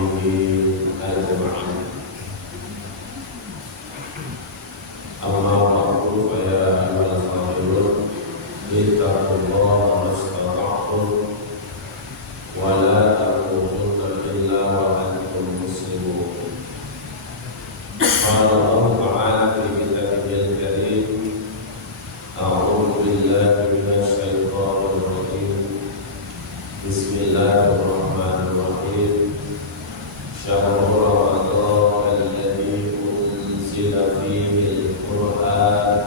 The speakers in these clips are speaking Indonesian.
وصحبه أجمعين. أما بعد فيا أيها الخائرون اتقوا الله ما استطعتم ولا تموتن إلا وأنتم مسلمون. قال الله تعالى في كتابه الكريم: أعوذ بالله من الشيطان الرجيم. بسم الله الرحمن الرحيم. شهر رمضان الذي أنزل فيه القرآن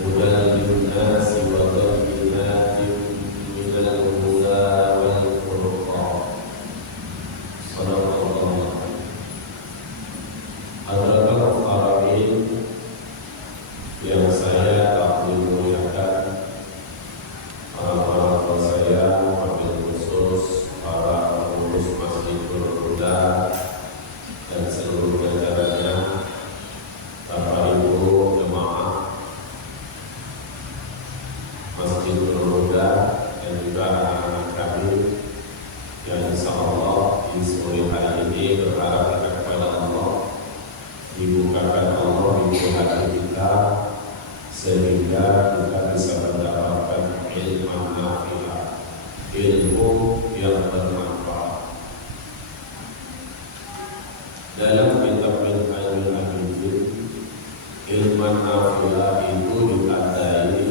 هدى للناس وبينات من الهدى والفرقان. صدق الله. Hadirin hadirin yang saya tak dimuliakan, para saya, wabil khusus para pengurus Masjidul Huda dan seluruh jajarannya, Bapak Ibu jemaah Masjidul Huda dan juga anak-anak kami yang insyaallah di sore hari ini berharap kepada Allah dibukakan Allah pintu hati kita sehingga kita bisa mendapatkan ilmu nafi'ah, ilmu yang bermanfaat. Dalam kitab Minhajul Abidin, ilmu nafi'ah itu ditandai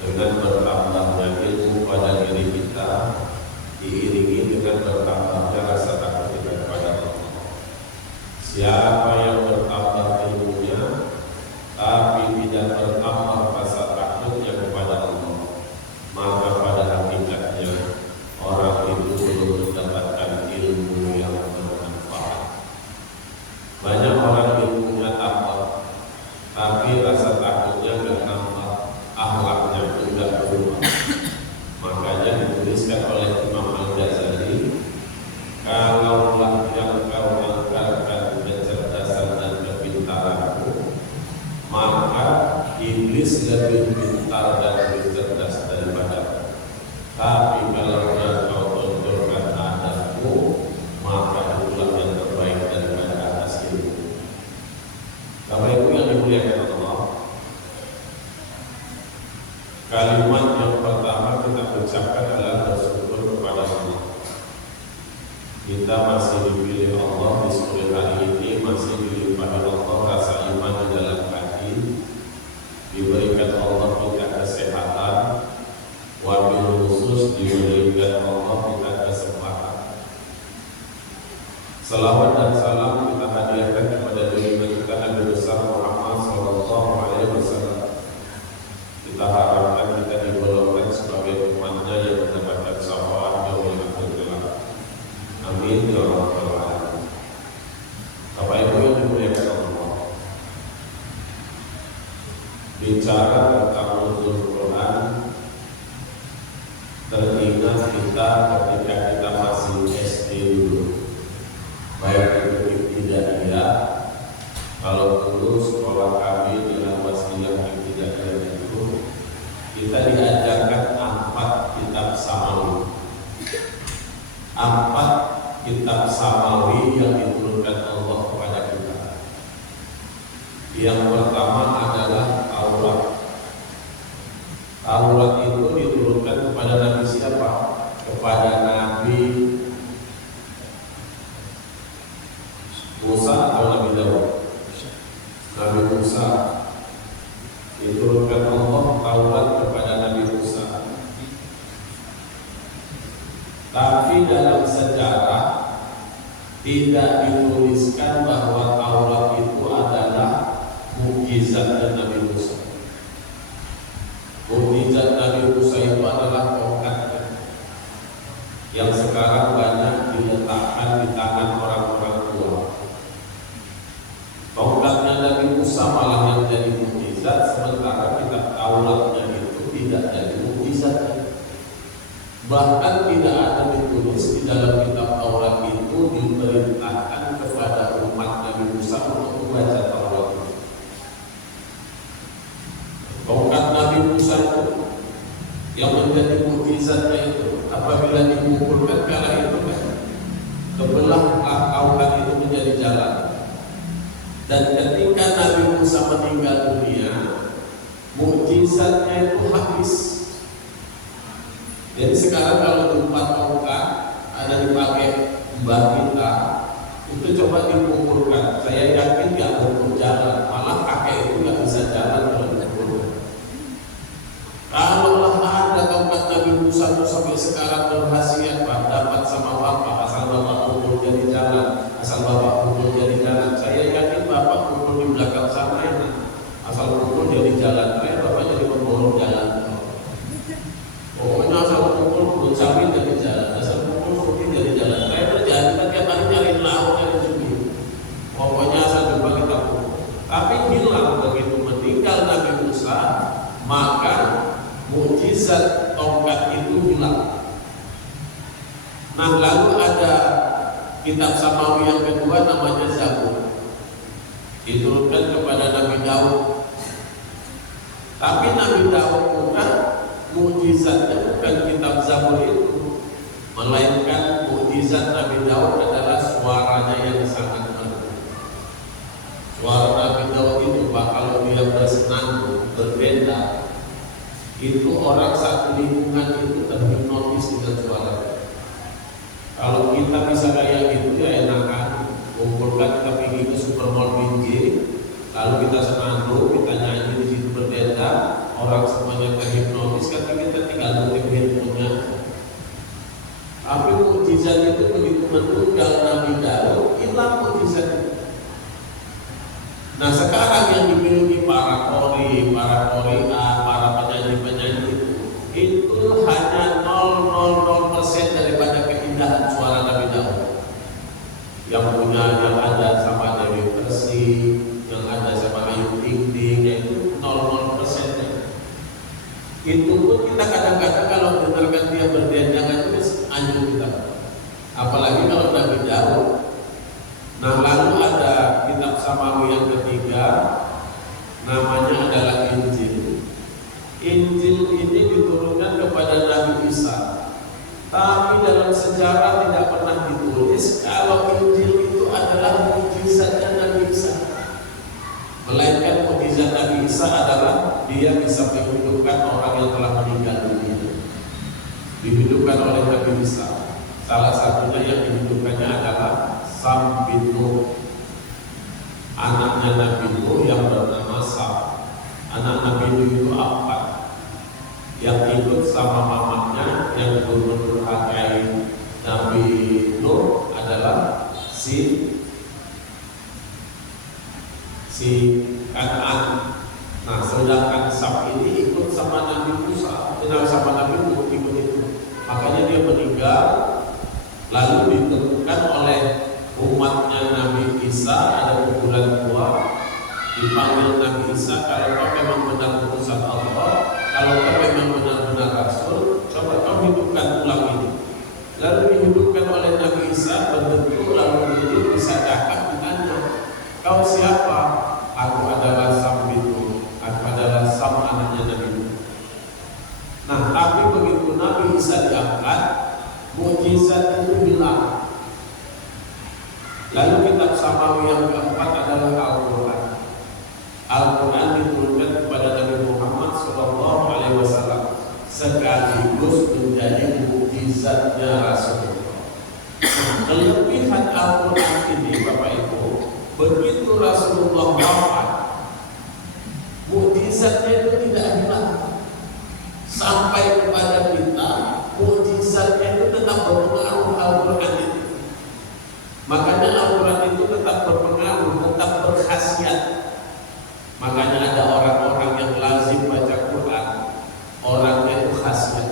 dengan bertambahnya ilmu pada diri kita, diiringi dengan bertambahnya rasa takut kita kepada Allah. Siapa yang bertambah ilmunya tapi tidak bertambah rasa takutnya kepada Allah, maka pada hakikatnya orang itu belum mendapatkan ilmu yang bermanfaat. Banyak orang ilmunya tambah, tapi rasa takutnya tidak tambah, akhlaknya tidak berubah. Makanya dituliskan oleh Imam Al-Ghazali, kalaulah yang kau anggarkan kecerdasan dan kepintaranmu, maka iblis lebih pintar dan lebih cerdas daripada. Tapi kalau kau tonjolkan adabmu, maka itulah yang terbaik daripada atas ilmu. Bapak Ibu yang dimuliakan Allah, kalimat yang pertama kita ucapkan adalah bersyukur kepada Allah. Kita masih dipilih Allah di sore hari ini, masih dilimpahi Allah rasa iman di dalam hati, diberikan Allah kita kesehatan, wabil khusus diberikan Allah kita kesempatan. Salawat dan salam kita hadiahkan kepada junjungan kita Nabi besar Muhammad sallallahu alaihi wasallam. Kita harapkan kita digolongkan sebagai umatnya yang mendapatkan syafaat yaumil akhir kelak. Amin ya rabbal alamin. Bapak Ibu yang dimuliakan Allah, bicara tentang nuzul Quran, teringat kita ketika kita masih SD dulu, baik itu ibtidaiyah. Kalau dulu sekolah kami di Wasiyah ibtidaiyah itu, kita diajarkan 4 kitab samawi. 4 kitab samawi yang diturunkan Allah kepada kita. Yang pertama adalah Taurat. Taurat itu diturunkan kepada Nabi siapa? Kepada Nabi Musa atau Nabi Daud? Nabi Musa. Diturunkan Allah Taurat kepada Nabi Musa. Tapi dalam sejarah tidak dituliskan bahwa Taurat itu adalah mukjizat dari Nabi Musa. Mukjizat Nabi Musa itu adalah tongkatnya, yang sekarang banyak diletakkan di tangan orang-orang tua. Tongkatnya Nabi Musa malah yang jadi mukjizat, sementara kitab Tauratnya itu tidak jadi mukjizat. Bahkan tidak ada ditulis di dalam kitab Taurat itu diperintahkan kepada umat Nabi Musa untuk membaca Taurat itu. Tongkat Nabi Musa itu yang menjadi mukjizatnya itu apabila dikumpulkan kala itu kan Sebelahlah taukat itu menjadi jalan. Dan ketika Nabi Musa meninggal dunia, mukjizatnya itu habis. Jadi sekarang kalau tempat tongkat ada dipakai mbah kita, itu coba dikumpulkan. Saya yakin nggak berjalan, malah kakek itu nggak bisa jalan kalau dikumpulkan. Kalau ada tongkat Nabi Musa itu sampai sekarang berhasil, Pak, dapat sama bapak, asal bapak kumpul jadi jalan, asal bapak kumpul jadi jalan. Saya yakin bapak kumpul di belakang sana ya, asal kumpul jadi jalan. Saya bapak jadi pemborong jalan. Pokoknya asal kumpul cabai jadi jalan, asal kumpul putih jadi jalan. Saya terjadi kan tiap hari nyari lauk nyari cumi. Pokoknya asal jumpa kita kumpul. Tapi hilang begitu meninggal Nabi Musa, maka mukjizat tongkat itu hilang. Nah, lalu ada kitab Samawi yang kedua namanya Zabur, diturunkan kepada Nabi Daud. Tapi Nabi Daud bukan mukjizatnya bukan kitab Zabur itu, melainkan mukjizat Nabi Daud adalah suaranya yang sangat merdu. Suara Nabi Daud itu Pak, kalau dia bersenandung, berbeda, itu orang satu lingkungan itu terhipnotis dengan suaranya. Kalau kita bisa kayak gitu ya enakan, kumpulkan kita pergi ke Supermall Binjai, lalu kita senandung, kita nyanyi di situ berbeda, orang semuanya terhipnotis, kan kita tinggal nutip handphonenya. Tapi mukjizat itu begitu menunggal Nabi Daud, hilang mukjizat itu. Nah sekarang yang dimiliki para kori, para qori'ah, para penyanyi-penyanyi itu hanya 0,00% daripada keindahan suara Nabi Daud. Yang punya yang ada sama Dewi Persik, yang ada sama Ayu Ting Ting, itu 0,00%. Itu pun kita kadang-kadang kalau dengarkan dia berdendangan itu anjur kita. Apalagi kalau Nabi Daud. Nah lalu ada kitab Samawi yang ketiga, namanya adalah Injil. Injil ini diturunkan kepada Nabi Isa, tapi dalam sejarah tidak pernah ditulis kalau Injil itu adalah mukjizatnya Nabi Isa. Melainkan mukjizat Nabi Isa adalah dia bisa menghidupkan orang yang telah meninggal dunia, dihidupkan oleh Nabi Isa. Salah satunya yang dihidupkannya adalah Sam bin Nuh, anaknya Nabi Nuh yang bernama Sam. Anak Nabi Nuh itu apa? Yang ikut sama mamanya yang durhakai Nabi Nuh adalah si Kan'an. Nah, sedangkan Sam ini ikut sama Nabi Musa, sama Nabi Nuh ikut itu. Makanya dia meninggal, lalu ditemukan oleh umatnya Nabi Isa, ada kuburan tua, dipanggil Nabi Isa, kalau kau memang benar utusan Allah, kalau kau memang benar-benar Rasul, coba kau hidupkan ulang ini. Lalu dihidupkan oleh Nabi Isa, berbentuk lalu menjadi bisa cakap, ditanya, kau siapa? Aku adalah Sam bin Nuh, aku adalah Sam anaknya Nabi Nuh. Nah, tapi begitu Nabi Isa diangkat, mukjizat itu hilang. Lalu kitab Samawi yang keempat adalah Al-Quran. Al-Quran diturunkan kepada Nabi Muhammad SAW sekaligus menjadi mukjizatnya Rasulullah. Kelebihan Al-Quran ini Bapak Ibu, begitu Rasulullah wafat, mukjizatnya itu tidak hilang. Sampai kepada kita, mukjizatnya itu tetap berpengaruh Al-Quran itu. Makanya Al-Quran itu tetap berpengaruh, tetap berkhasiat. Makanya ada orang-orang yang lazim baca Quran, orangnya itu khasiat.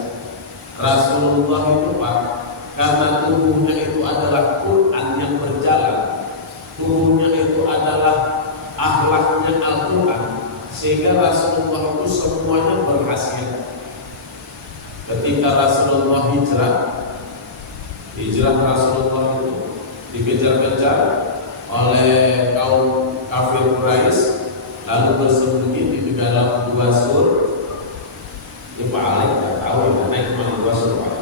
Rasulullah itu Pak, karena tubuhnya itu adalah Quran yang berjalan, tubuhnya itu adalah akhlaknya Al-Quran, sehingga Rasulullah itu semuanya berkhasiat. Ketika Rasulullah hijrah Rasulullah itu dikejar-kejar oleh kaum kafir Quraisy, lalu bersembunyi di dalam gua Sur. Ini Pak Alek nggak tahu ya, naik mana gua Sur Pak?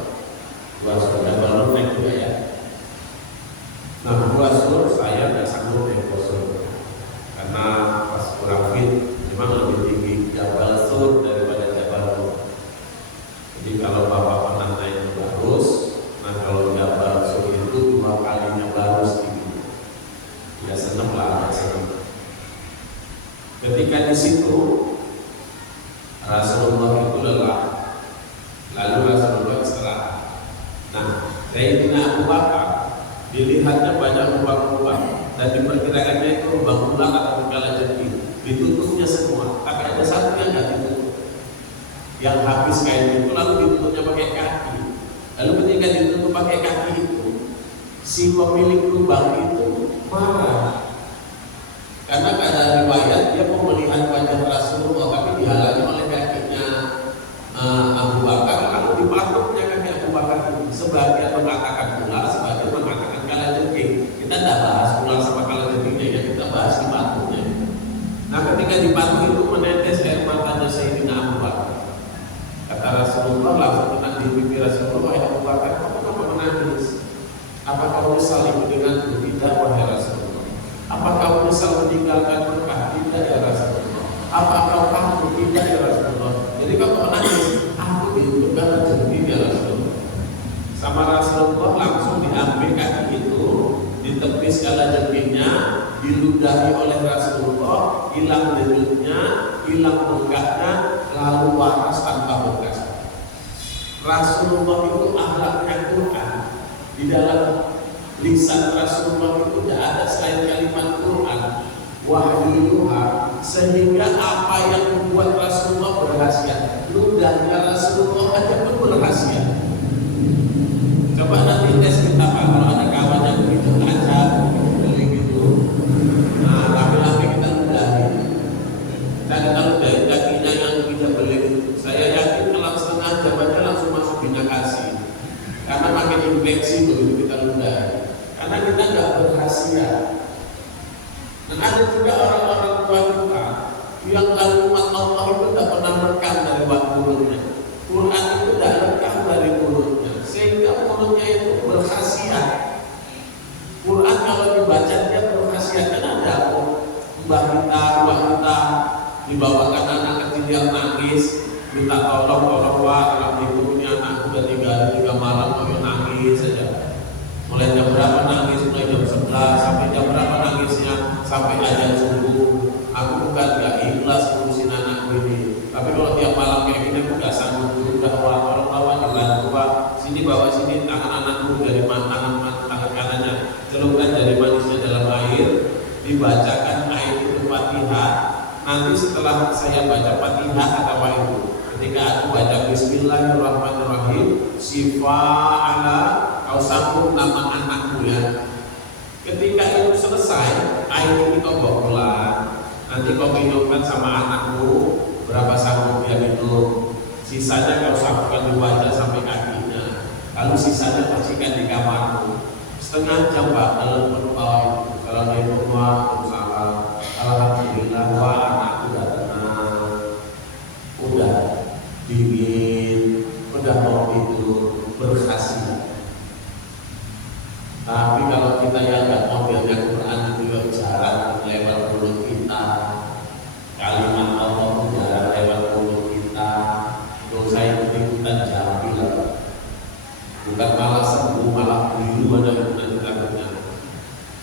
Gua Sur dan baru naik juga ya. Nah, 2 sur saya nggak sanggup naik 2 sur karena pas kurang fit, memang lebih tinggi Jabal Sur daripada Jabal Nur. Jadi kalau bapak pernah naik Barus, nah kalau Jabal Sur itu 2 kalinya Barus tinggi. Ya seneng lah, seneng. Ketika di situ Rasulullah itu lelah, lalu Rasulullah istirahat. Nah, Sayyidina Abu Bakar dilihatnya banyak lubang-lubang dan diperkirakannya itu lubang ular atau kalajengking, ditutupnya semua, tapi ada satu yang nggak ditutup, yang habis kain itu lalu ditutupnya pakai kaki. Lalu ketika ditutup pakai kaki itu, si pemilik lubang itu marah karena ada riwayat dia mau melihat wajah Rasulullah tapi dihalangi oleh kakinya Abu Bakar, lalu dipatutnya kaki Abu Bakar itu. Sebagian mengatakan ular, sebagian mengatakan kalajengking. Kita tidak bahas ular sama kalajengkingnya ya, kita bahas di patutnya. Nah, ketika di patut itu menetes air matanya Sayyidina Abu Bakar. Kata Rasulullah, langsung kena di bibir Rasulullah, Abu Bakar, kamu kenapa menangis? Apa kau menyesal denganku? Tidak, wahai Rasulullah. Apa kau menyesal meninggalkan Mekah? Tidak, ya Rasulullah. Apa kau takut? Tidak, ya Rasulullah. Jadi kalau menangis, aku itu kalajengking ya Rasulullah. Sama Rasulullah langsung diambil kaki itu, ditepis kalajengkingnya, diludahi oleh Rasulullah, hilang denyutnya, hilang bengkaknya, lalu waras tanpa bekas. Rasulullah itu akhlaknya Quran. Di dalam lisan Rasulullah itu tidak ada selain kalimat Quran, wahyuha, sehingga apa yang membuat Rasulullah berhasil, ludahnya Rasulullah aja pun berhasil. Coba nanti tes kita Pak, kalau ada kawan yang begitu ngajak beli gitu, nah laki-laki kita ludahi. Saya kalau dari kakinya yang kita beli, saya yakin kalau setengah jam aja langsung masuk binakasi, karena makin infeksi begitu kita ludahi, karena kita nggak berhasil. Dan ada juga orang-orang tua kita yang kalimat Allah itu tidak pernah rekam dari mulutnya, Quran itu tidak rekam dari mulutnya, sehingga mulutnya itu berkhasiat. Quran kalau dibaca dia berkhasiat, kan ada wanita dibawakan anak kecil yang nangis, minta tolong dalam hidupnya anakku udah 3 malam kok nangis saja. Mulai jam berapa nangis? Mulai jam 11 sampai jam berapa nangisnya? Sampai azan subuh. Aku bukan gak ikhlas ngurusin anakku ini, tapi kalau tiap malam kayak gini aku gak sanggup. Udah tolong dibantu Pak, sini bawa sini tangan anakku dari tangan kanannya, celupkan dari manisnya dalam air, dibacakan ayat itu Fatihah. Nanti setelah saya baca Fatihah kata Pak Ibu, ketika aku baca Bismillahirrahmanirrahim, Sifa'ala, kau sambung nama anakku ya. Ketika itu selesai, air ini kau bawa pulang. Nanti kau minumkan sama anakku berapa sanggup dia minum. Sisanya kau sapukan di wajah sampai kakinya. Lalu sisanya bersihkan di kamarmu. Setengah jam Pak dalam berdoa. Assalamualaikum warahmatullahi wabarakatuh. Alhamdulillah, wah anakku udah tenang, udah dingin, udah mau tidur, berkhasiat. Tapi kalau kita yang nggak modelnya Quran itu ya jarang lewat mulut kita, kalimat Allah jarang lewat mulut kita. Dosa yang ikutan jambil, bukan malah sembuh, malah biru ada ikutan.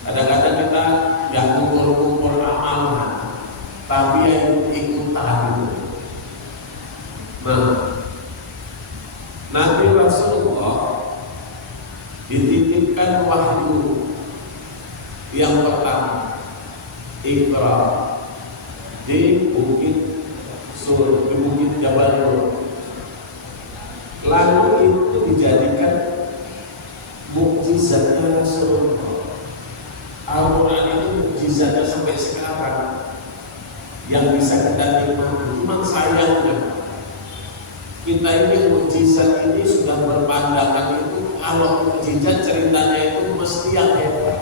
Kadang-kadang kita yang kumpul amalan, tapi yang ikutan. Nah, Nabi Rasulullah dititipkan wahyu yang pertama, Iqra, di bukit Sur, di bukit Jabal Nur. Lalu itu dijadikan mukjizatnya Rasulullah. Al-Quran itu mukjizatnya sampai sekarang yang bisa kita nikmati. Cuma sayangnya kita ini mukjizat ini sudah berpandangan itu kalau mukjizat ceritanya itu mesti yang hebat.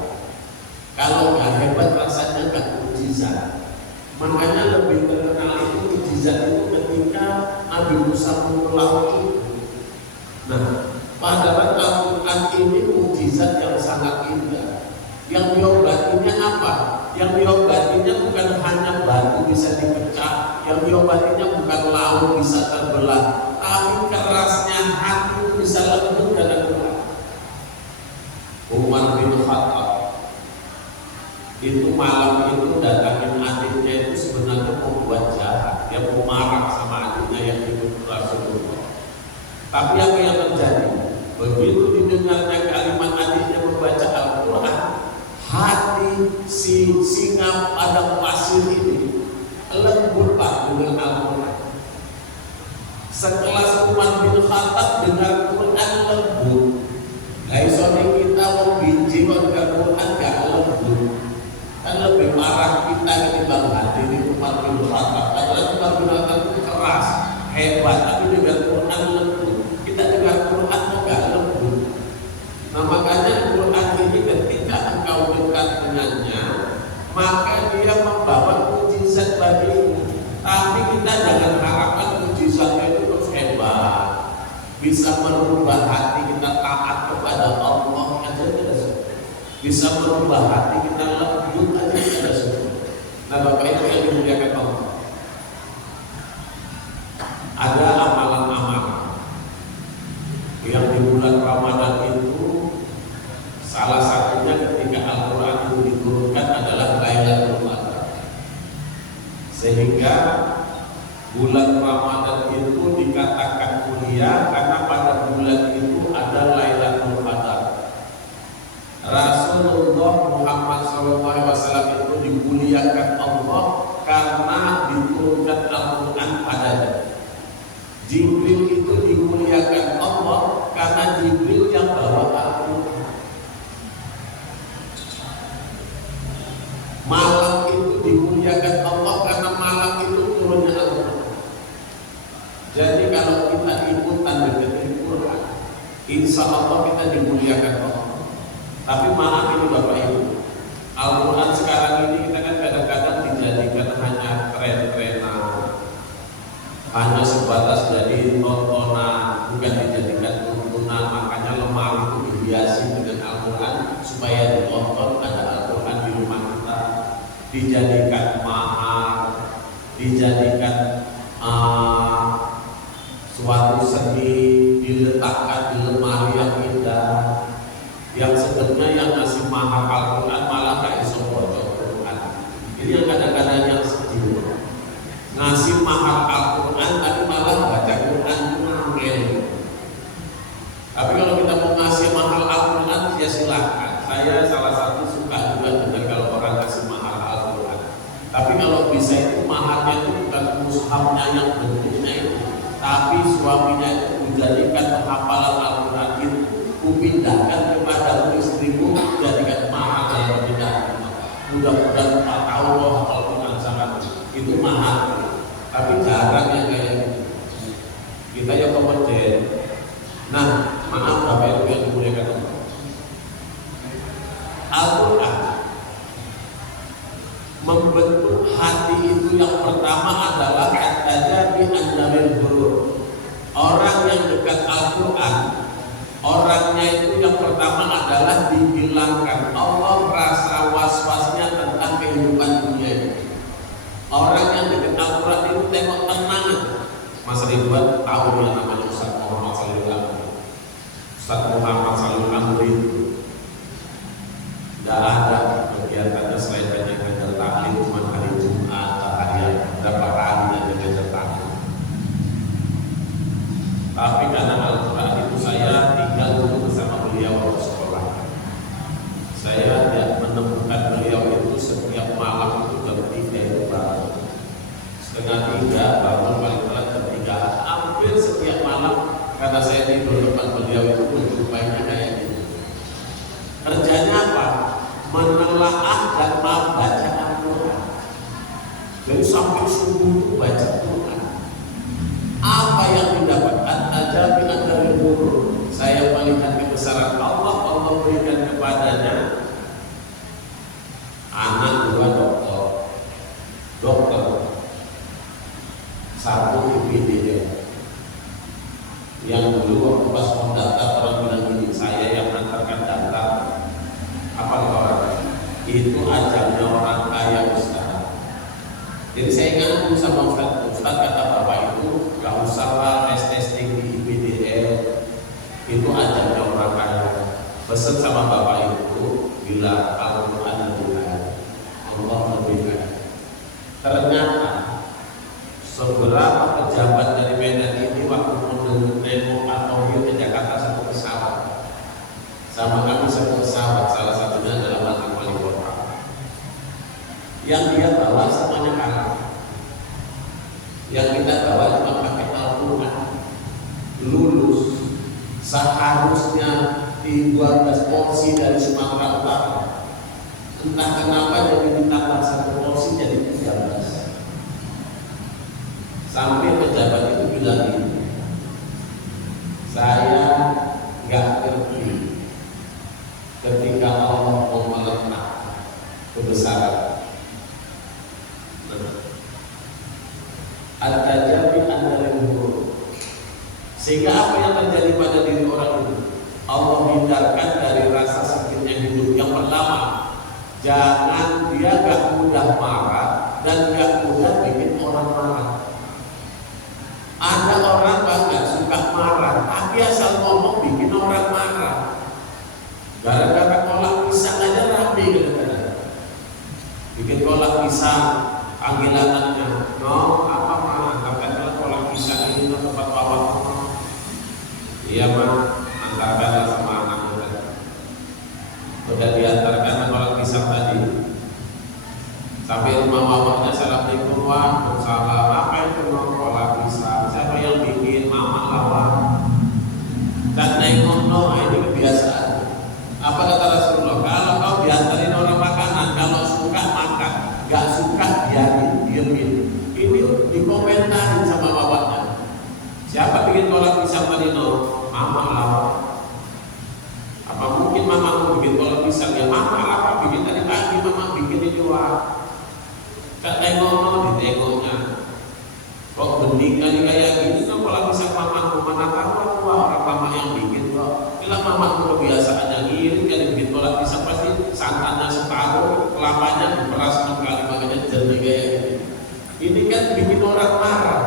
Kalau nggak hebat rasanya nggak mukjizat. Makanya lebih terkenal itu mukjizat itu ketika Nabi Musa melaut itu. Nah, padahal Al-Quran ini mukjizat yang sangat indah. Yang diobatinya bukan hanya batu bisa dipecah, yang diobatinya bukan laut bisa terbelah, tapi kerasnya hati bisa lembut dan Al-Quran. Umar bin Khattab itu malam itu datangin adiknya itu sebenarnya mau buat jahat, dia mau marah sama adiknya yang ikut Rasulullah. Tapi apa yang terjadi? Begitu didengarnya kalimat adiknya membaca Al-Quran, hati si singa padang pasir ini lembut Pak dengan Al-Quran. Sekelas Umar bin Khattab dengar Quran lembut. Laisoni kita mau biji dengan Quran gak lembut. Kan lebih marah kita ketimbang hati ini Umar bin Khattab. Karena Umar bin Khattab itu keras, hebat, tapi dengar Quran lembut. Kita dengar Quran gak lembut. Nah makanya Quran ini ketika engkau dekat dengannya, maka dia membawa mujizat bagimu. Tapi kita jangan harapkan mujizatnya itu terus hebat, bisa merubah hati kita taat kepada Allah aja tidak cukup. Bisa merubah hati kita lembut aja tidak cukup. Nah Bapak Ibu yang dimuliakan Allah, ada amalan-amalan yang di bulan Ramadan itu, salah satunya ketika Al-Quran itu diturunkan adalah Lailatul Qadar. Sehingga bulan Ramadan itu dikatakan mulia karena pada bulan itu ada Lailatul Qadar. Rasulullah Muhammad SAW itu dimuliakan Allah karena diturunkan Al-Quran padanya. Jibril itu dimuliakan Allah karena Jibril yang bawa Al-Quran. Malam itu dimuliakan Allah karena malam itu turunnya Al-Quran. Jadi kalau kita ikutan dengan Quran, insya Allah kita dimuliakan Allah. Tapi maaf ini Bapak Ibu, Al-Quran sekarang ini kita kan kadang-kadang dijadikan hanya tren-trenan, hanya sebatas jadi tontonan, bukan dijadikan tuntunan. Makanya lemari itu dihiasi dengan Al-Quran supaya ditonton, ada Al-Quran di rumah kita, dijadikan mahar, dijadikan suatu seni, diletakkan di lemari yang indah. Yang sebenarnya yang ngasih mahar Al-Quran malah gak iso baca Quran. Ini yang kadang-kadang yang sedih, ngasih mahar Al-Quran tapi malah baca Quran ngangel. Tapi kalau kita mau ngasih mahal Al-Quran ya silahkan. Saya salah satu suka juga dengan kalau orang ngasih mahal Al-Quran. Tapi kalau bisa itu maharnya itu bukan mushafnya yang bentuknya itu, tapi suaminya itu menjadikan hafalan Al-Quran itu kupindahkan kepada istrimu, jadikan mahal dalam pernikahan. Mudah-mudahan Pak Allah Al-Quran sangat itu mahal. Tapi jarang yang kayak gitu. Kita yang kompeten. Nah, maaf Bapak Ibu yang dimuliakan Allah, Al-Quran membentuk hati itu yang pertama adalah at-tajabi an-namil huruf. Orang yang dekat Al-Quran, orangnya itu yang pertama adalah dihilangkan Allah rasa was-wasnya tentang kehidupan dunia ini. Orang yang dekat Al-Quran itu tengok tenang. Mas Ridwan tahu yang namanya Ustaz Muhammad Salihul Amri. Ustaz Muhammad Salihul Amri itu tidak ada kegiatannya selain hanya ngajar taklim cuma hari Jumat, hari berapa kali dia ngajar taklim. Tapi karena Al-Quran itu saya tinggal dulu bersama beliau waktu sekolah. Saya tidak menemukan beliau itu setiap malam itu jam 3 itu bangun, setengah 3 bangun, paling telat jam 3. Hampir setiap malam karena saya tidur depan beliau itu berjumpainya kayak gitu. Kerjanya apa? Menelaah dan membaca Al-Quran. Jadi sampai subuh itu baca Quran. Apa yang didapatkan aja bila dari guru, saya melihat kebesaran Allah. Allah berikan kepadanya anak 2 dokter, 1 IPD. Yang dulu waktu pas mau daftar orang bilang gini, saya yang mengantarkan data. Apa orang itu ajarnya orang Jadi saya ingat sama Ustaz kata bapak itu gak usah lah testing di IPDN, itu ajarnya orang kaya. Pesan sama bapak itu, bila Al-Quran lebih kaya, Allah lebih kaya. Ternyata seberapa pejabat dari Medan ini waktu menengok atau ke Jakarta satu pesawat, sama kami satu pesawat, salah satunya adalah mantan wali kota. Yang dia bawa semuanya kalah. Yang kita bawa cuma pakai Al-Quran. Lulus seharusnya 12 porsi dari Sumatera Utara. Entah kenapa jadi ditambah satu porsi jadi 13. Sampai pejabat itu bilang ini, saya nggak ngerti ketika Allah mau meletak kebesaran. Al-Tajabi an-Nalil, sehingga apa yang terjadi pada diri orang itu, Allah hindarkan dari rasa sakitnya hidup. Yang pertama, jangan dia gak mudah marah dan gak mudah bikin orang marah. Ada orang gak suka marah, tapi asal ngomong bikin orang marah. Gara-gara kolak pisang aja rame kadang-kadang. Bikin kolak pisang, panggilannya, no, apa mah, katakanlah kolak pisang ini tempat bawah. Iya mah, antarkan sama anaknya. Udah diantarkan kolak pisang tadi. Sampai rumah mawaknya, assalamualaikum waalaikumsalam. Apa itu kolak pisang? Siapa yang bikin? Mama lawan. Dan nengok, no, ini kebiasaan. Apa kata Rasulullah? Kalau kau diantarin orang makanan, kalau suka makan, gak suka biarin, diemin. Ini dikomentarin sama bapaknya. Siapa bikin kolak pisang tadi? No, mama lawan. Apa mungkin mama mau bikin kolak pisang? Ya mama apa bikin tadi pagi, mama bikin itu wah. Kak tengok, ditengoknya. Kok bening kali kayak gini? Kan kolak pisang mama, mana tahu orang mama yang bikin kok. Bila mama kebiasaannya iri kan bikin kolak pisang pasti santannya separuh, kelapanya diperas 6 kali, makanya jadi kayak gini. Ini kan bikin orang marah.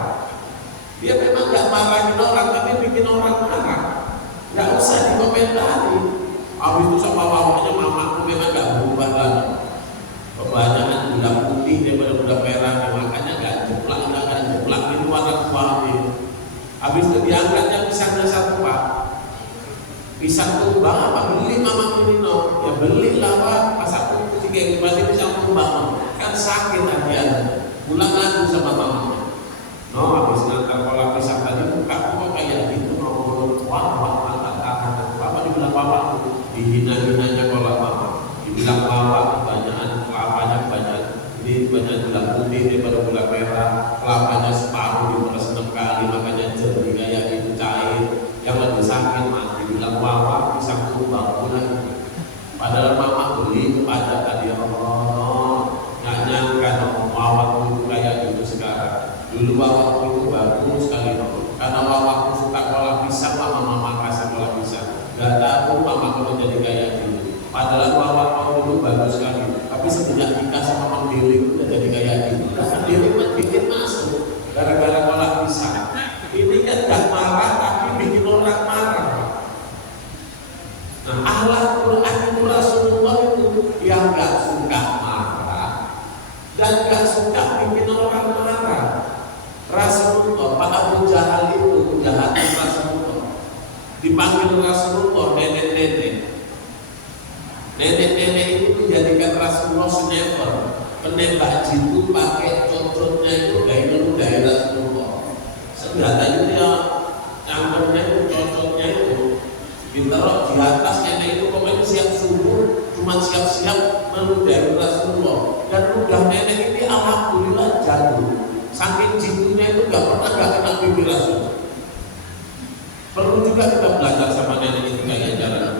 Dia memang gak marahin orang, tapi bikin orang marah. Gak usah dikomentari. Habis itu sama bawahnya mamaku memang gak berubah lagi. Kebanyakan gula putih daripada gula merah, makanya gak jeplak itu warna kuahnya. Habis itu diangkatnya pisangnya satu pak. Pisang tumbang apa beli mama ini no? Ya beli lah pak. Pas aku ketika masih pisang tumbang kan sakit aja. Pulang lagi sama mama. No, habis ngantar kolak pisang tadi buka kok kayak gitu no. Wah, angkat tangan. Apa dibilang bapak? Dihina-hinanya kolak mama. Dibilang bapak kebanyakan kelapanya kebanyakan. Ini banyak gula putih daripada gula merah. Kelapanya separuh diperas 6 kali, makanya jadi kayak gitu cair. Yang lebih sakit mati. Bilang bapak pisang tumbang pulang. Padahal mama beli kepada tadi Allah. Nggak nyangka dong mawak itu kayak gitu sekarang. Dulu mawak itu bagus sekali dong. Karena mawak suka kolak pisang, mama kasih kolak pisang. Gak tahu mama kalau jadi kayak gitu. Padahal mawak dulu bagus sekali. Tapi semenjak nikah sama Mang Dili udah jadi kayak gitu. Karena Dili bikin masuk gara-gara kolak pisang. Ini kan gak marah tapi bikin orang marah. Nah, akhlak Quran itu Rasulullah itu yang gak suka marah dan gak suka bikin orang marah. Rasulullah, Pak Abu Jahal itu kejahatan Rasulullah. Dipanggil Rasulullah nenek-nenek. Nenek-nenek itu menjadikan Rasulullah sniper. Penembak jitu pakai cocotnya itu dari Rasulullah. Senjatanya dia cangkemnya itu cocotnya itu ditaruh di atas nenek itu, pokoknya siap subuh cuma siap-siap meludahi Rasulullah. Dan ludah nenek ini alhamdulillah jatuh. Saking jitunya itu gak pernah gak kena bibir Rasul. Perlu juga kita belajar sama nenek itu kayak jalan.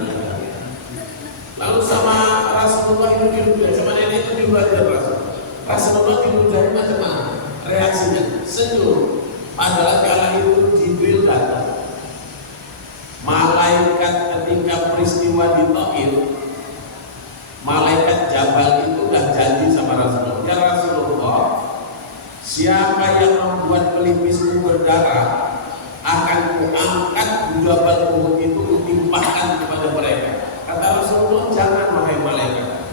Lalu sama Rasulullah itu diludahi, sama nenek itu diludahi Rasulullah diludahi macam-macam. Reaksinya senyum. Padahal kala itu Jibril datang. Malaikat ketika peristiwa di Taif, malaikat Jabal itu udah janji sama Rasulullah. Ya Rasulullah, Siapa yang membuat pelipismu berdarah, akan kuangkat Jabal Uhud itu kutimpahkan kepada mereka. Kata Rasulullah, jangan wahai malaikat.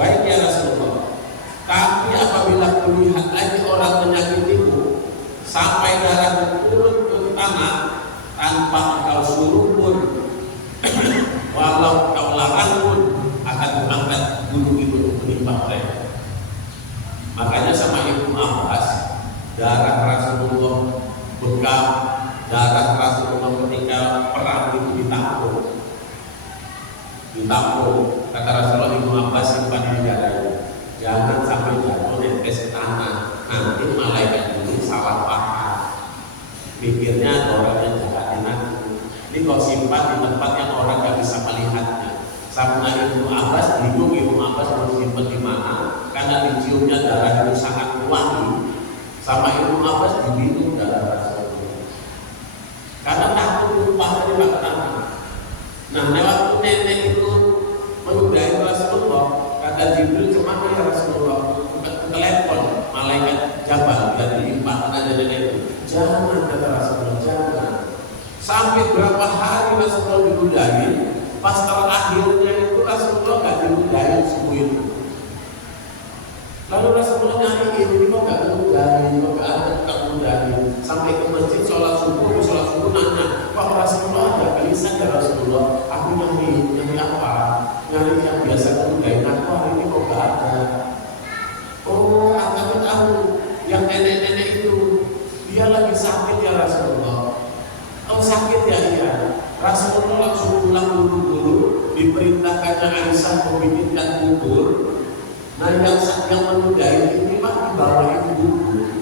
Baik ya Rasulullah, tapi apabila kulihat lagi orang menyakitimu sampai darah turun ke tanah tanpa engkau suruh pun, walau kau larang pun, akan kuangkat gunung itu menimpa mereka. Makanya sama Ibnu Abbas, darah Rasulullah bekam, darah Rasulullah ketika perang itu ditampung. Kata Rasulullah, Ibnu Abbas simpan di darahnya, jangan sampai jatuh netes tanah. Nanti malaikat ini salah paham, pikirnya orang yang jahatin aku. Ini kau simpan di tempat yang orang gak bisa melihatnya. Sama Ibnu Abbas bingung, Ibnu Abbas mau simpan di mana? Karena diciumnya darah itu sangat wangi. Sama Ibnu Abbas dibingung darah Rasulullah. Karena takut tumpah dari tanah. Nah, lewat nenek itu menudai Rasulullah, kata Jibril, kemana ya Rasulullah? Telepon malaikat Jabal dan dilimpahkan aja nenek itu. Jangan, kata Rasulullah, jangan. Sampai berapa hari Rasulullah diludahi, pas terakhirnya itu Rasulullah gak diludahi subuh itu. Lalu Rasulullah nyari ini kok gak diludahi, kok gak ada gak diludahi. Sampai ke masjid sholat subuh nanya, kok Rasulullah ada gelisah ya Rasulullah? Aku nyari apa? Nyari yang biasa diludahi aku, hari ini kok gak ada. Oh, aku tahu yang nenek-nenek itu dia lagi sakit ya Rasulullah. Oh, sakit ya, iya. Rasulullah langsung pulang buru-buru, diperintahkannya Aisyah membikinkan bubur. Nah, yang menudai ini mah dibawain bubur.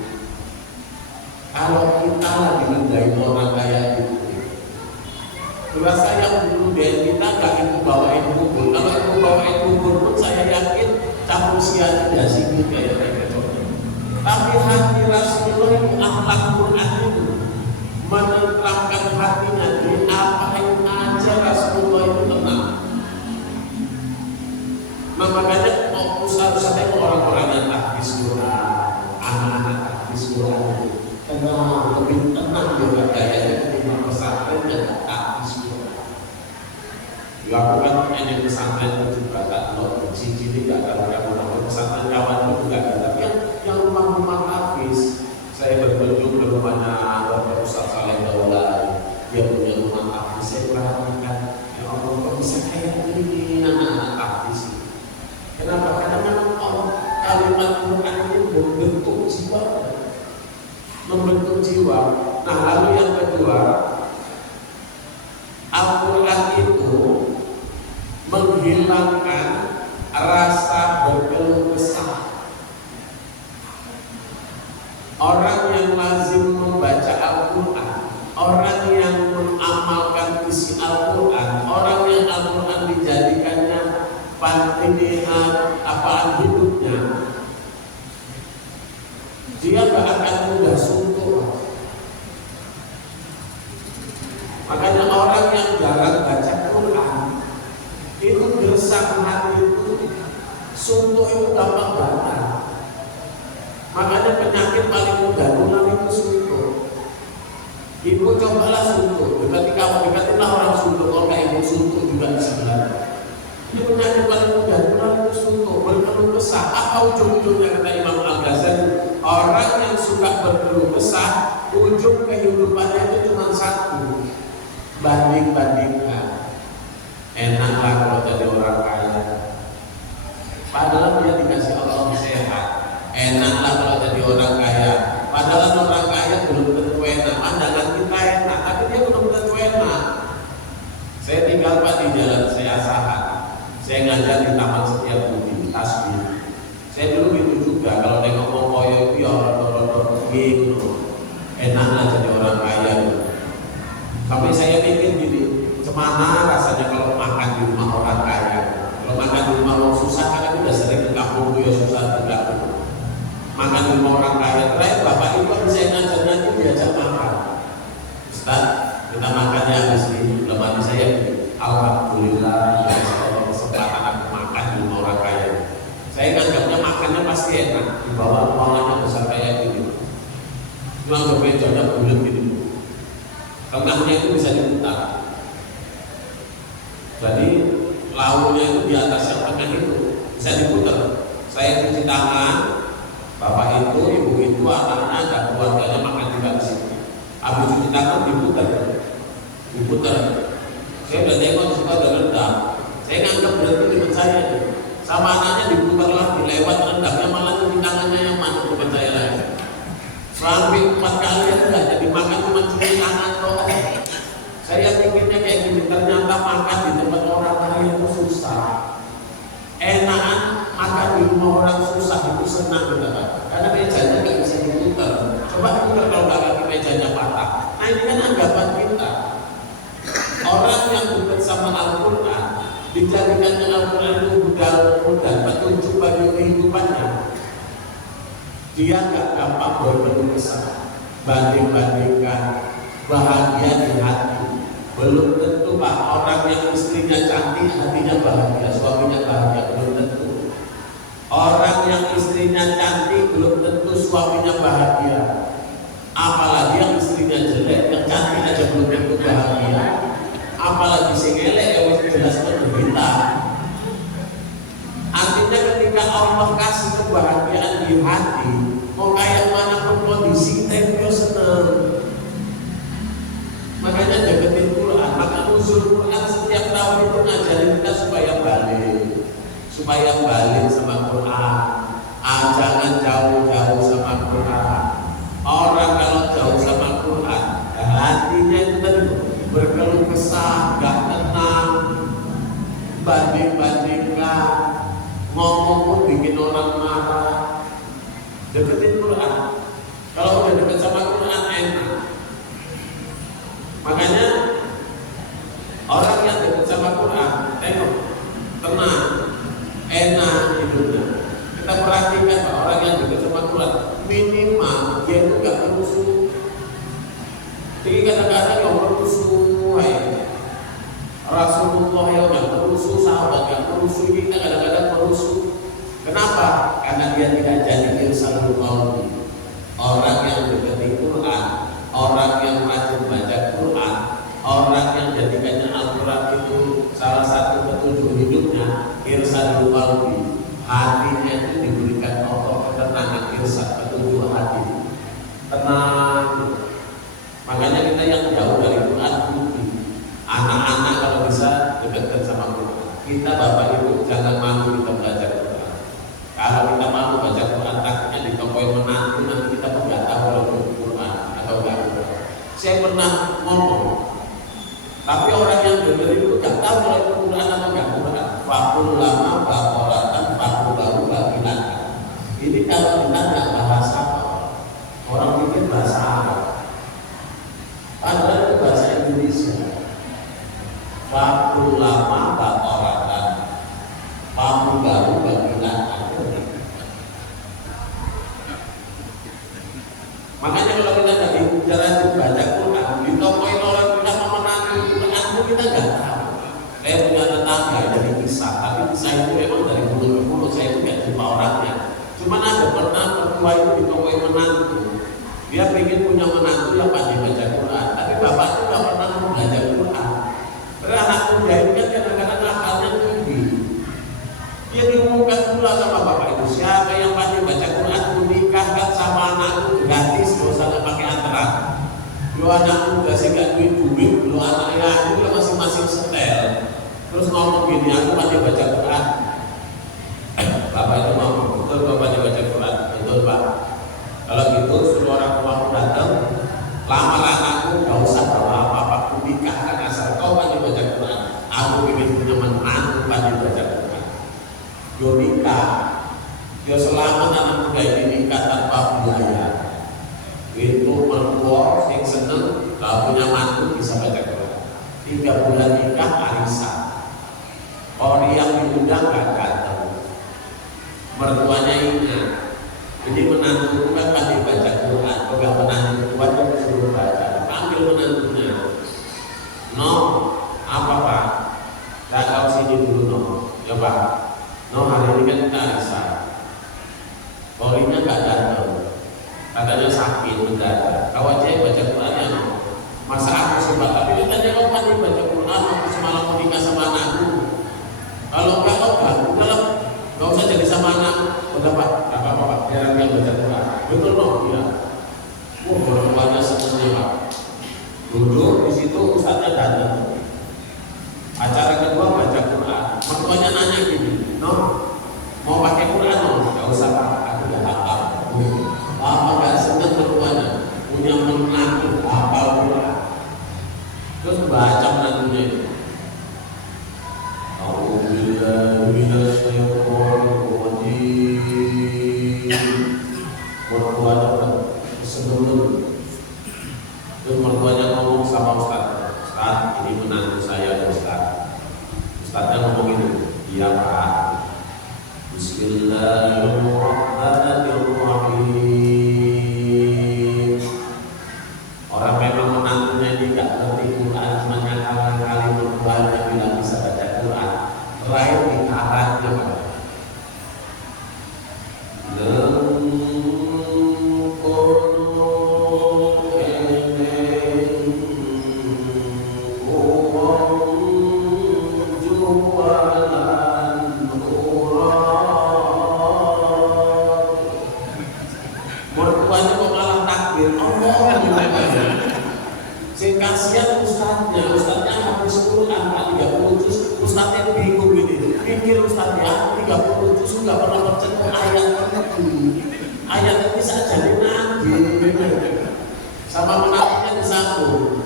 Kalau kita lagi menudai orang kayak gitu, rasa yang menudai kita gak itu bawain bubur. Kalau itu bawain bubur pun saya yakin campur sianida sih kayak mereka. Tapi hati Rasulullah yang akhlak Quran itu menenteramkan hatinya, di apain aja Rasulullah itu tenang. Nah, makanya usah-usahnya orang-orang yang tahfiz Quran, anak-anak tahfiz Quran, tenang, lebih tenang juga gayanya ketimbang pesantren yang tahfiz Quran. Ya, aku kan ini pesantren itu juga tak lo cincin gak kalau kamu pesantren kawan itu juga ada, tapi yang rumah-rumah tahfiz, saya berkunjung ke rumahnya Bapak Ustaz Saleh Daulay, dia punya rumah tahfiz. Saya perhatikan, ya Allah, kok bisa kayak ini anak-anak tahfiz. Kenapa? Karena memang kalimat Quran ini membentuk jiwa. Nah, lalu yang kedua, Al-Quran itu menghilangkan rasa berkeluh kesah. Orang yang lazim membaca Al-Quran, orang yang mengamalkan isi Al-Quran, orang yang Al-Quran dijadikannya apaan hidupnya, dia gak akan mudah suntuk. Makanya orang yang jarang baca Quran itu gersang hati itu, suntuk itu gampang banget. Makanya penyakit paling mudah nular itu suntuk. Ibu cobalah suntuk, dekatinlah orang suntuk, kalau kayak ibu suntuk juga di sebelah. Ini penyakit paling mudah nular itu suntuk, berkeluh kesah. Apa ujung-ujungnya, kata Imam Al-Ghazali? Orang yang suka berkeluh kesah, ujung kehidupannya itu cuma satu, banding-bandingkan. Enaklah kalau jadi orang kaya, padahal dia dikasih Allah sehat. Enaklah kalau jadi orang kaya, padahal orang kaya belum tentu enak. Pandangan kita enak, tapi dia belum tentu enak. Saya tinggal di jalan saya Asahan, saya ngajar di Taman Setiabudi, tasbih. Saya dulu gitu juga, kalau nengok Mokoyo itu ya orang-orang gitu, enaklah jadi orang kaya. Sampai saya mikir gini, cemana rasanya kalau makan di rumah orang kaya? Kalau makan di rumah orang susah, kan itu udah sering di kampung ya susah juga. Makan di rumah orang kaya, terakhir bapak itu saya ngajar-ngajar diajak makan. Ustaz, kita makannya habis ini, belum mati saya. Alhamdulillah, ya Allah, kesempatan aku makan di rumah orang kaya. Saya nganggapnya makannya pasti enak, di bawah ruangannya besar kayak gini. Cuma mejanya bulat gitu. Tengahnya itu bisa diputar. Jadi lauknya itu di atas yang tengah itu bisa diputar. Saya cuci tangan, bapak itu, ibu itu, anak-anak dan keluarganya makan juga di sini. Habis cuci tangan diputar. Saya udah tengok di situ ada rendang. Saya nganggap berarti teman saya sama anaknya diputar lagi lewat rendangnya, malah cuci tangannya yang mana teman saya lagi. Sampai 4 kali itu nggak jadi makan, cuma cuci tangan doang. Saya pikirnya kayak gini, ternyata makan di tempat orang lain itu susah. Enakan makan di rumah orang susah itu senang gitu kan? Karena mejanya nggak bisa diputar. Coba putar kalau nggak kaki mejanya patah. Nah ini kan anggapan kita. Orang yang dekat sama Al-Quran, dijadikannya Al-Quran itu modal petunjuk bagi kehidupannya. Dia nggak gampang berkeluh kesah, banding-bandingkan, bahagia di hati. Belum tentu Pak, orang yang istrinya cantik hatinya bahagia, suaminya bahagia, belum tentu. Orang yang istrinya cantik belum tentu suaminya bahagia. Apalagi yang istrinya jelek, yang cantik aja belum tentu bahagia. Apalagi si elek yang jelas menderita. Artinya ketika Allah kasih kebahagiaan di hati, mau kayak manapun kondisi, kita senang. Makanya deketin Quran, maka usul Quran setiap tahun itu ngajarin kita supaya balik sama Quran. Jangan jauh-jauh sama Quran. Orang kalau jauh sama Quran, hatinya itu tadi berkeluh kesah, gak tenang, banding-bandingkan, ngomong pun bikin orang marah. Deketin Quran. Kalau udah deket sama Quran enak. Makanya orang yang dekat sama Quran, tengok, tenang, enak hidupnya. Kita perhatikan Pak, orang yang dekat sama Quran, minimal dia itu gak merusuh. Jadi kadang-kadang yang merusuh, Rasulullah yang gak merusuh, sahabat gak merusuh, kita kadang-kadang merusuh. Kenapa? Karena dia tidak jadi irsalul qauli. Orang yang dekat Quran, orang yang rajin baca Quran, orang yang jadikannya Al-Quran itu salah satu petunjuk hidupnya, irsadul qalbi. Hatinya itu diberikan Allah ketenangan, irsad, petunjuk hati, tenang. Makanya kita yang jauh dari Quran, anak-anak kalau bisa dekat sama Quran. Kita bapak ibu jangan malu kita belajar Quran. Kalau kita malu baca Quran, takutnya ditokoin menantu, nanti kita pun nggak tahu kalau Quran atau enggak. Saya pernah ngomong, tapi orang yang dengar itu nggak tahu kalau itu Quran atau enggak Quran. Fakul lama bakoratan, fakul baru bagilan. Ini kalau kita nggak bahasa orang pikir bahasa Arab, padahal itu bahasa Indonesia. Fakul lama bakoratan, fakul baru bagilan. Makanya kalau kita nggak jalan baca Quran, ditokoin orang kita memenangi Quran kita nggak tahu. Saya punya tetangga dari kisah, tapi kisah itu memang dari mulut ke mulut. Saya itu nggak jumpa orangnya. Cuman ada pernah mertua itu ditokoin menantu. Dia ingin punya menantu yang pandai baca Quran, tapi bapak itu nggak pernah mau belajar Quran. Karena anak muda itu kan kadang-kadang akalnya tinggi. Dia diumumkan pula sama bapak itu, siapa yang pandai baca Quran nikahkan sama anakku gratis, gak usah pakai anteran. Lo anakku gak sih gak duit, lo anaknya aku lo masing-masing setel. Terus ngomong gini, aku pandai baca Quran. Bapak itu ngomong, betul bapak pandai baca Quran, betul Pak. Kalau gitu suruh orang tuaku datang, lamaran aku gak usah bawa apa-apa, aku nikahkan asal kau pandai baca Quran. Aku ingin punya menantu pandai baca Quran. Yo nikah, yo selamat anak muda ini nikah tanpa biaya. Itu mertua yang seneng kalau punya mantu bisa baca Quran. 3 bulan nikah arisan. Orang yang diundang gak datang. Mertuanya ingat. Jadi menantu kan pandai baca Quran. Kalau gak menantu kuat kan disuruh baca. Panggil menantunya. No, apa Pak? Gak tahu sini dulu no. Ya Pak. No hari ini kan kita arisan. Orinya gak datang. katanya sakit mendadak. Kawan saya baca Qurannya, masa aku sebab tapi katanya kau mandi baca Quran, aku semalam mau nikah sama anakku. Kalau enggak kau ganggu dalam, nggak usah jadi sama anak. Udah Pak, nggak apa-apa Pak, biar dia baca Quran. Betul loh, ya. Orang tuanya semuanya Pak. Duduk di situ ustadznya datang. Acara kedua baca Quran. Mertuanya nanya gini, no, mau pakai Quran no? Nggak usah Pak, aku udah hafal. Apa nggak senang mertuanya punya menantu hafal Quran. Terus baca menantunya. Alhamdulillah, mertuanya sebelum terus mertuanya ngomong sama Ustaz, Ustaz ini menantu saya Ustaz. Ustaznya ngomong itu, iya Pak. Bismillahirrahmanirrahim. Orang memang menantunya ini nggak ngerti Quran, cuma kali mertuanya bilang bisa baca Quran. Terakhir di karatnya Pak. Kasihan ustadznya habis Quran 30 juz, ustadznya bingung ini. Pikir ustadznya 30 juz nggak pernah baca ayat tertentu. Ayat ini saja nabi sama menantunya disambung.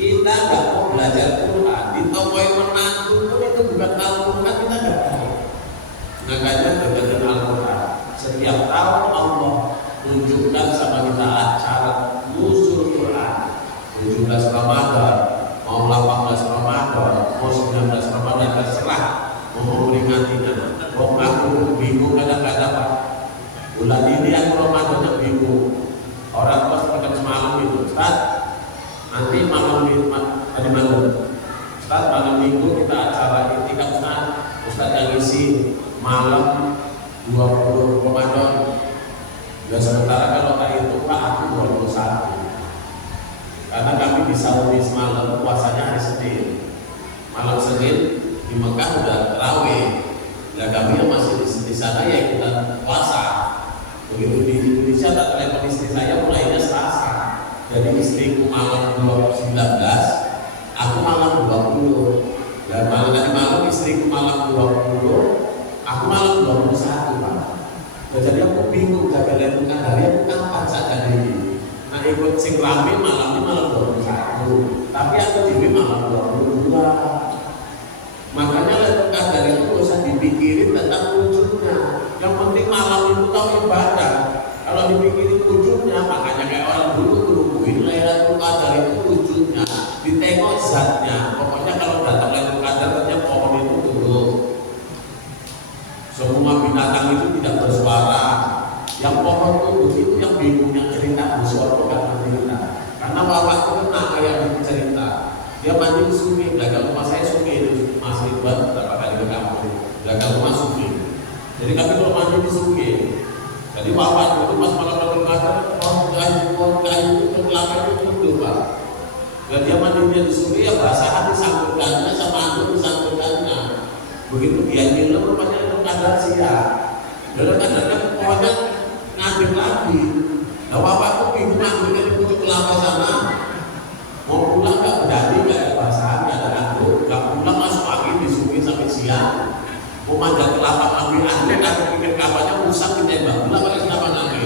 Kita nggak mau belajar Quran, ditokoin menantu pun itu bukan Al-Quran, kita nggak tahu. Makanya belajar Al-Quran. Setiap tahun Allah tunjukkan sama kita acara nuzul Quran. 17 Ramadan, mau 18 Ramadan, mau 19 Ramadan, terserah. Mau memperingatinya. Kok aku bingung kadang-kadang Pak. Bulan ini aku Ramadan bingung. Orang tua seperti semalam itu, Ustaz. Nanti malam tadi malam, Ustaz malam minggu kita acara itikaf Ustaz yang isi malam 20 Ramadan. Ya sementara kalau tak itu Pak aku 21. Karena kami di Saudi semalam puasanya hari Senin. Malam Senin di Mekah udah terawih. Ya kami yang masih di sana ya ikutan puasa. Begitu di Indonesia tak telepon istri saya mulainya Selasa. Jadi istriku malam 19, aku malam 20. Dan tadi malam istriku malam 20, aku malam 21 Pak. Jadi aku bingung jaga lentukan hari aku kapan saja ini. Nah ikut sing rame malamnya malam 21, tapi aku jadi malam 22. Makanya lentukan dari itu usah dipikirin tentang wujudnya. Yang penting malam itu tahu ibadah. Kalau dipikirin wujudnya, makanya kayak orang dulu Lailatul Qadar itu wujudnya, ditengok zatnya. Pokoknya kalau datang Lailatul Qadar ternyata pohon itu duduk. Semua binatang itu tidak bersuara. Yang pohon tunduk itu yang bingung, yang cerita bersuara bukan cerita. Karena bapak itu pernah kayak cerita. Dia mandi di sungai, belakang rumah saya sungai itu masih buat berapa kali ke kampung. Belakang rumah sungai. Jadi kami kalau mandi di sungai. Jadi bapak itu pas malam Qadar, kayu itu kelapa itu tunduk Pak. Dan dia mandinya di sungai ya basahan disangkutkannya sama anduk disangkutkannya. Begitu dia ngiler rupanya itu Qadar siap. Dan kadang-kadang pohonnya ngadep lagi. Nah bapak itu bingung ngambilnya di pucuk kelapa sana. Mau pulang nggak berani, nggak ada basahan, nggak ada anduk. Nggak pulang masuk angin di sungai sampai siang. Mau manjat kelapa ambil anduk, aku pikir kelapanya rusak ditembak. Pulang pakai kelapa nanti.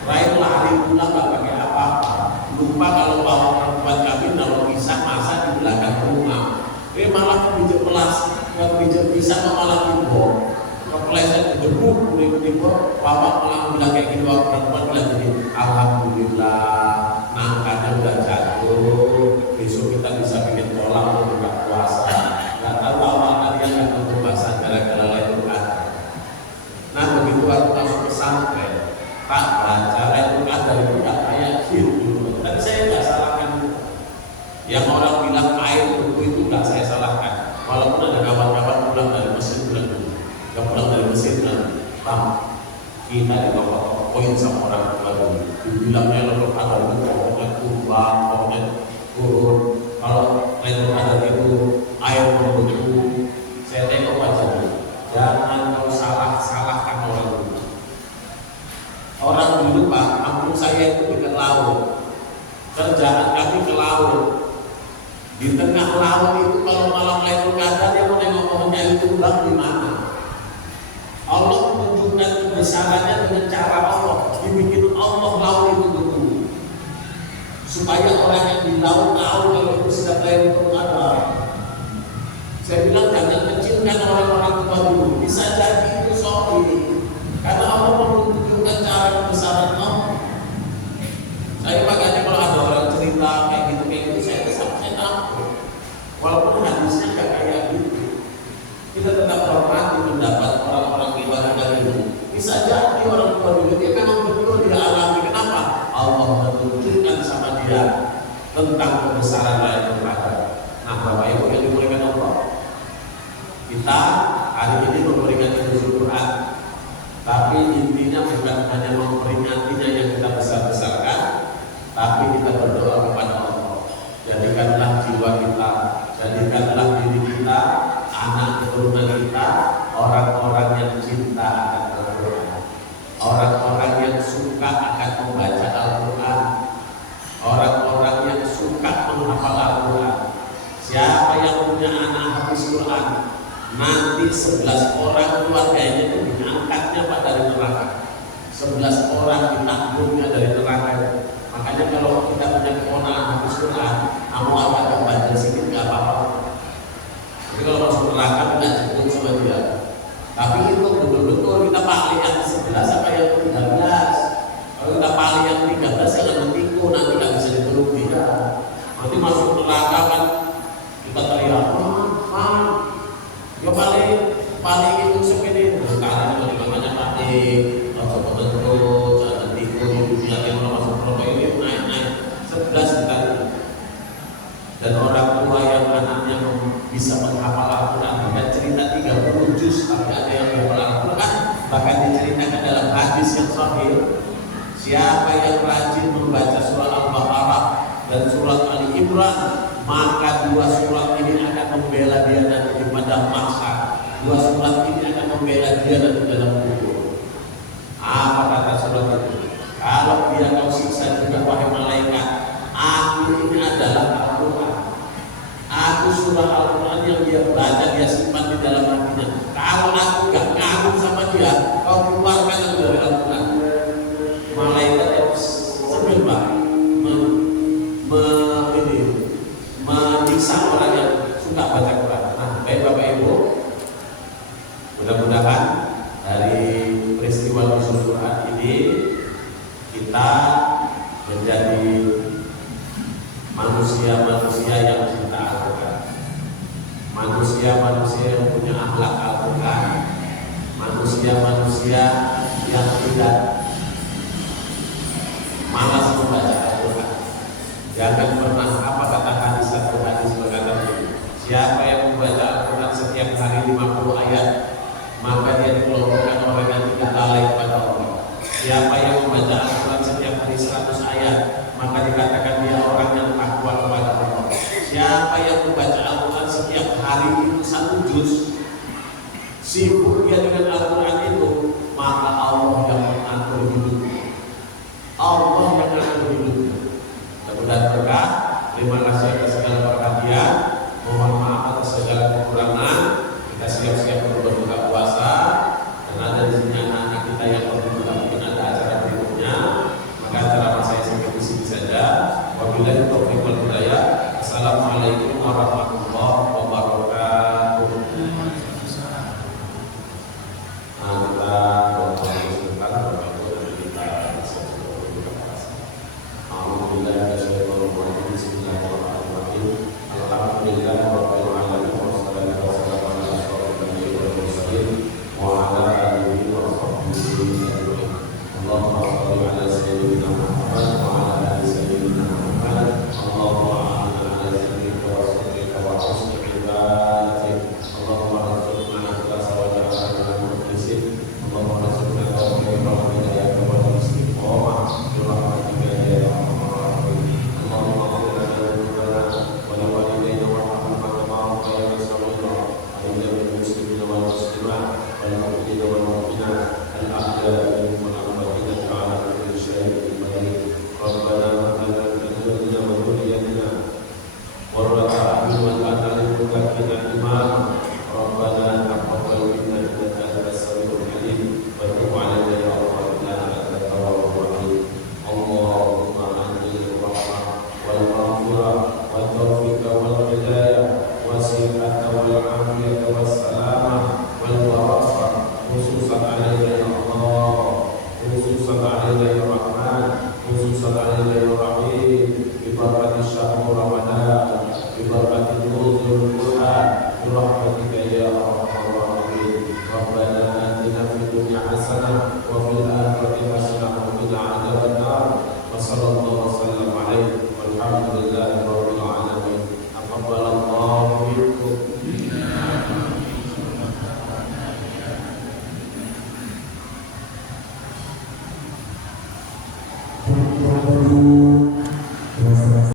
Raih lari pulang nggak pakai apa-apa. Lupa kalau bawa perempuan kami naruh pisang masak di belakang rumah. Malah kebijak pelas, kebijak pisang malah timbul. Kepleset kejebuk, timbul. Bapak malah bilang kayak gitu, perempuan bilang gini, alhamdulillah. pesantren, tak baca Lailatul Qadar itu nggak kayak gitu. Tapi saya nggak salahkan. Yang orang bilang air beku itu nggak saya salahkan. Walaupun ada kawan-kawan pulang dari Mesir bilang dulu, yang pulang dari Mesir bilang, Bang, kita di bawah poin sama orang tua dulu. Dibilangnya Lailatul Qadar itu pokoknya tumbang, pokoknya turun. Kalau Lailatul Qadar itu air beku, saya tengok aja dulu. Jangan kau salahkan orang dulu. Orang dulu Pak, kampung saya itu dekat laut. Kerjaan kami ke laut. Di tengah laut itu kalau malam Lailatul Qadar dia mau nengok pohonnya itu bang di mana? Allah menunjukkan kebesarannya dengan cara Allah. Dibikin Allah laut itu betul. Supaya orang yang di laut tahu kalau itu sedang Lailatul Qadar. Saya bilang jangan kecilkan orang-orang tua dulu. Bisa jadi itu sorry. Karena Allah menunjukkan cara kebesaran Allah. Saya makanya kalau ada orang cerita kayak gitu saya takut. Walaupun hadisnya nggak kayak gitu, kita tetap hormati pendapat orang-orang ibadah itu. Bisa jadi orang tua dulu dia memang betul dia alami. Kenapa? Allah menunjukkan sama dia tentang kebesaran Lailatul Qadar. Nah, Bapak Ibu yang dimuliakan Allah, kita hari ini memperingati nuzul Quran. Tapi intinya bukan hanya memperingatinya yang kita besar-besarkan, tapi kita berdoa kepada Allah. Jadikanlah jiwa kita, jadikanlah diri kita, anak keturunan kita, orang-orang yang cinta akan Al-Quran, orang-orang yang suka akan membaca Al-Quran, orang-orang yang suka menghafal Al-Quran. Siapa yang punya anak hafiz Quran, nanti 11 orang keluarganya itu diangkatnya Pak dari neraka. 11 orang ditanggunnya dari neraka. Makanya kalau kita punya keponakan hafiz Quran, kamu agak baca sedikit nggak apa-apa. Tapi kalau masuk neraka kita jemput sama dia. Tapi itu betul-betul kita pilih yang 11 apa yang 13. Kalau kita pilih yang 13 jangan menipu, nanti nggak bisa diturup dia. Nanti masuk neraka kan kita teriak, ya paling itu sepede. Sekarang kalau dimana paling atau terus jangan tipu dunia yang masuk neraka ini naik 11 kita. Dan orang tua yang anaknya bisa menghafal Al-Quran dan cerita 30 juz, tapi ada yang menghafal Al-Quran bahkan diceritakan dalam hadis yang sahih. Siapa yang rajin membaca surah Al-Baqarah dan surah Ali Imran, maka dua surat ini akan membela dia nanti di padang mahsyar. Dua surat ini akan membela dia nanti dalam kubur. Apa kata surat itu? Kalau dia kau siksa juga wahai malaikat, aku ini adalah Al-Quran. Aku surah Al-Quran yang dia baca, dia simpan di dalam hatinya. Kalau aku gak ngagum sama dia, kau keluarkan aku dari Al-Quran. Malaikat yang senang banget menyiksa orang yang suka baca Quran. Nah, baik Bapak Ibu, mudah-mudahan dari peristiwa nuzul Quran ini kita menjadi manusia-manusia yang cinta Al-Quran, manusia-manusia yang punya akhlak Al-Quran, manusia-manusia yang tidak malas membaca Al-Quran. Jangan pernah apa kata hadis berkata begini, siapa yang membaca Al-Quran setiap hari 50 ayat, maka dia dikelompokkan orang yang tidak lalai kepada Allah. Siapa yang membaca Al-Quran setiap hari 100 ayat, maka dikatakan dia orang yang takwa kepada Allah. Siapa yang membaca Al-Quran setiap hari itu 1 juz, sibuk dia dengan Al-Quran itu, maka Allah yang mengatur hidupnya. Allah yang mengatur hidupnya. Mudah-mudahan berkah. Terima kasih atas segala perhatian. Mohon maaf atas segala kekurangan. Kita siap-siap untuk berbuka puasa. Dan ada di sini anak-anak kita yang berbuka, mungkin ada acara berikutnya. Allahumma shalli ala sayyidina Muhammad